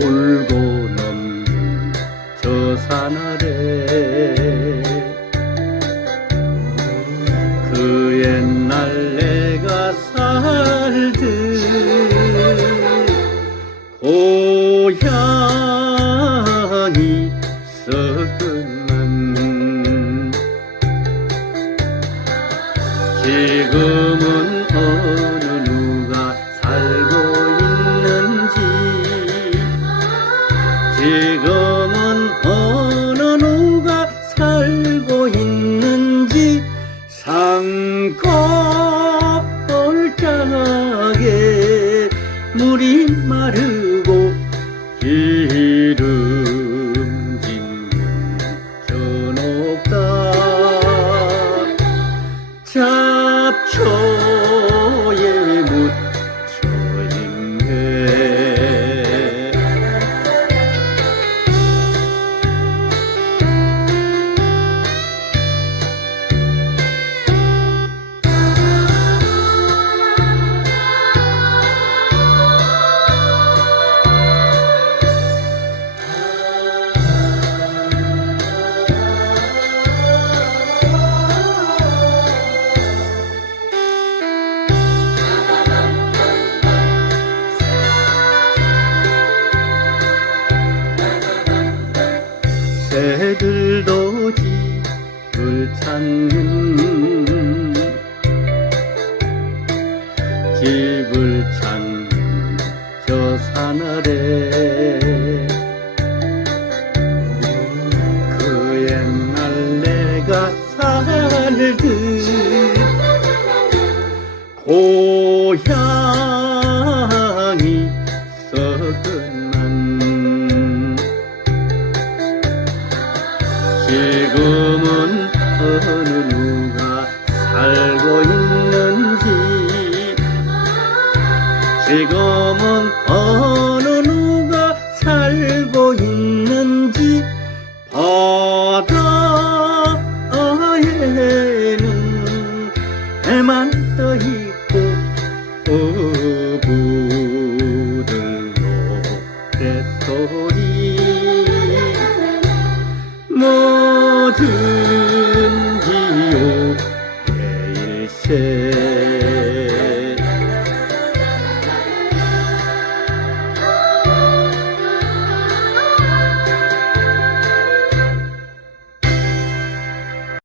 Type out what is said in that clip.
울고 넘는 저 산 아래. 그 옛날 내가 살듯 고향이 썩은만. 지금은 잡초 새들도 집을 찾는 집을 찾는 저 산 아래 그 옛날 내가 살듯 고향 어느 누가 살고 있는지. 지금은 어느 누가 살고 있는지 바다에는 해만 떠 있고 আছে